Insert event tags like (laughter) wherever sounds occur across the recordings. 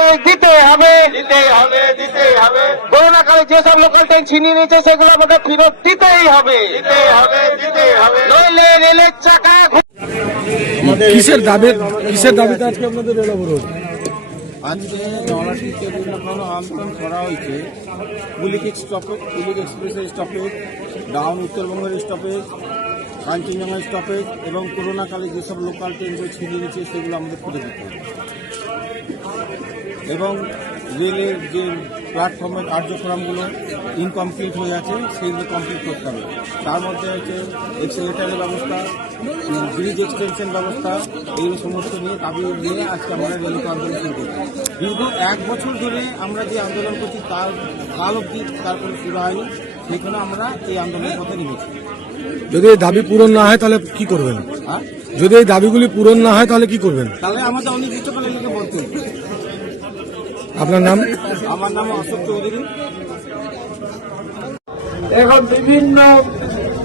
হবে দিতে হবে। দিতেই হবে দিতেই হবে। করোনা কালে যেসব লোকাল ট্রেন ছিনিয়ে নিয়েছে সেগুলো আমাদের ফেরত দিতেই হবে। দিতেই হবে দিতেই হবে। নইলে রেলের চাকা কিসের দাবি? কিসের দাবিতে আজকে আপনাদের রেল অবরোধ? আজকে নলাটিতে বিভিন্ন আন্দোলন করা হয়েছে। পুলিক স্টপেজ পুলিক এক্সপ্রেসের স্টপেজ ডাউন উত্তরবঙ্গের স্টপেজ কাঞ্চনজঙ্ঘা স্টপেজ এবং করোনাকালে যেসব লোকাল ট্রেনগুলো ছিনিয়ে নিচ্ছে সেগুলো আমাদের ফিরে দিতে হবে। এবং রেলের যে প্ল্যাটফর্মের কার্যক্রমগুলো ইনকমপ্লিট হয়ে আছে সেইগুলো কমপ্লিট করতে হবে। তার মধ্যে হচ্ছে এক্সিলেটারের ব্যবস্থা ব্রিজ এক্সটেনশন ব্যবস্থা এই সমস্ত নিয়ে দাবি নিয়ে আজকে আমরা রেলকে আন্দোলন শুরু করছি দীর্ঘ এক বছর ধরে আমরা যে আন্দোলন করছি তার কাল অব্দি তারপরে শুরু হয়নি। সেখানে আমরা এই আন্দোলনের পথে নেমেছি। যদি দাবি পূরণ না হয় তাহলে কি করবেন? হ্যাঁ? যদি এই দাবিগুলি পূরণ না হয় তাহলে কি করবেন? তাহলে আমাদের অনির্দিষ্টকালের লিখে বলতে আপনার নাম? আমার নাম অশোক চৌধুরী। এখন বিভিন্ন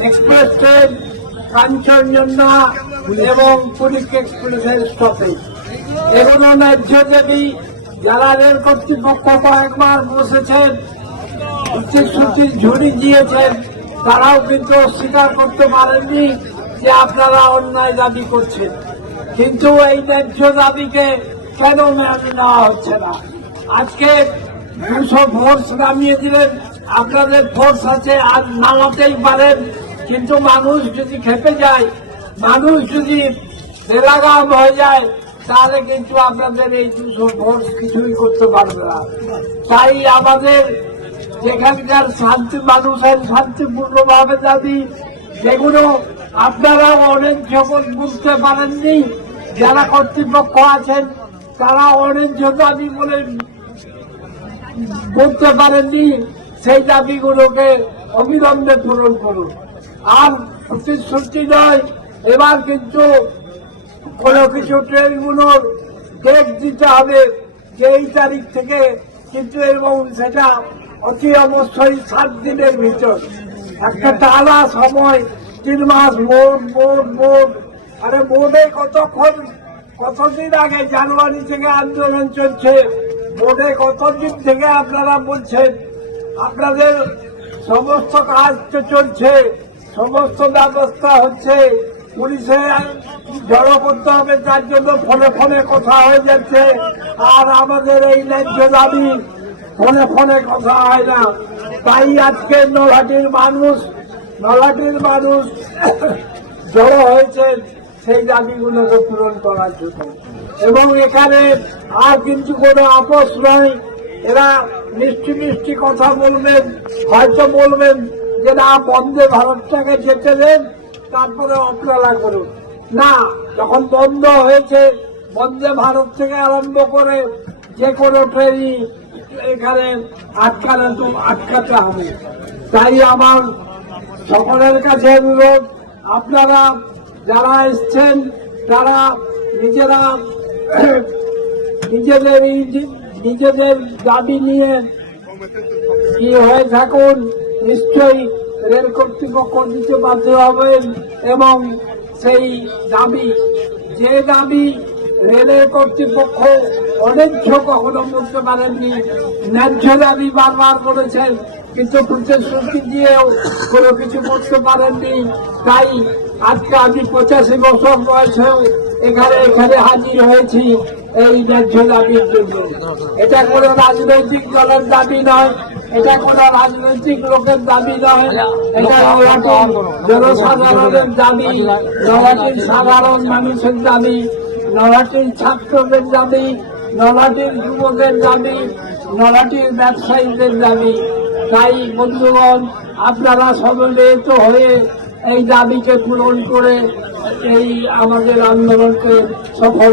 এক্সপ্রেস ট্রেন কাঞ্চনজঙ্ঘা এবং পুলিশ এক্সপ্রেসের স্টপেজ এগুলো ন্যায্য দেবী যারা রেল কর্তৃপক্ষ কয়েকবার বসেছেন উচিত সুচিত ঝুড়ি দিয়েছেন তারাও কিন্তু অস্বীকার করতে পারেননি। যে আপনারা অন্যায় দাবি করছেন, কিন্তু এই ন্যায্য দাবিকে কেন মেনে নেওয়া হচ্ছে না? আজকে দুশো ফোর্স নামিয়ে দিলেন, আপনাদের ফোর্স আছে, আর নামাতেই পারেন। কিন্তু মানুষ যদি খেপে যায়, মানুষ যদি বেলাগাম হয়ে যায়, তাহলে কিন্তু আপনাদের এই দুশো ফোর্স কিছুই করতে পারবে না। তাই আমাদের যেখানকার শান্তি, মানুষের শান্তিপূর্ণভাবে দাবি যেগুলো আপনারাও অনেক যখন বুঝতে পারেননি, যারা কর্তৃপক্ষ আছেন, তারা অনেক দাবি বলে করতে পারেননি, সেই দাবিগুলোকে অবিলম্বে পূরণ করুন। আর প্রতিশ্রুতি নয়, এবার কিন্তু কোনো কিছু ট্রেনগুলোর ডেট দিতে হবে যে এই তারিখ থেকে কিন্তু এবং সেটা অতি অবশ্যই সাত দিনের ভিতর। একটা টানা সময় তিন মাস মোট মোট মোট আরে বোর্ডে কতক্ষণ কতদিন আগে জানুয়ারি থেকে আন্দোলন চলছে বোর্ডে কতদিন থেকে আপনারা বলছেন, আপনাদের সমস্ত কাজ তো চলছে, সমস্ত ব্যবস্থা হচ্ছে, পুলিশে জড়ো করতে হবে, তার জন্য ফোনে ফোনে কথা হয়ে যাচ্ছে, আর আমাদের এই ন্যায্য দাবি ফোনে ফোনে কথা হয় না। তাই আজকে নলহাটির মানুষ নলহাটির মানুষ জড়ো হয়েছে সেই দাবিগুলোকে পূরণ করার জন্য। এবং এখানে আর কিন্তু কোনো আপোষ নয় এরা মিষ্টি মিষ্টি কথা বলবেন, হয়তো বলবেন যে, না, বন্দে ভারতটাকে যেতে দেন, তারপরে অপ্রালা করুন। না, যখন বন্ধ হয়েছে, বন্দে ভারত থেকে আরম্ভ করে যে কোনো ট্রেনই এখানে আটকালে তো আটকাতে হবে। তাই আমার সকলের কাছে অনুরোধ, আপনারা যারা এসছেন, তারা নিজেরা (clears throat) নিজেদের নিজেদের দাবি নিয়ে কি হয়ে থাকুন, নিশ্চয়ই রেল কর্তৃপক্ষ দিতে বাধ্য হবেন এবং সেই দাবি, যে দাবি রেলের কর্তৃপক্ষ অন্যায্য কখনো বলতে পারেননি। ন্যায্য দাবি বারবার করেছেন, কিন্তু প্রতিশ্রুতি দিয়েও কোনো কিছু করতে পারেননি। তাই আজকে আমি পঁচাশি বছর বয়সেও এখানে এখানে হাজির হয়েছি এই ন্যায্য দাবির জন্য। এটা কোনো রাজনৈতিক দলের দাবি নয়, এটা কোনো রাজনৈতিক লোকের দাবি নয়। এটা জনসাধারণের দাবি নলাটির সাধারণ মানুষের দাবি নলাটির ছাত্রদের দাবি নলাটির যুবকের দাবি, নলাটির ব্যবসায়ীদের দাবি। তাই, বন্ধুগণ, আপনারা সমবেত হয়ে এই দাবিকে পূরণ করে এই আমাদের আন্দোলনকে সফল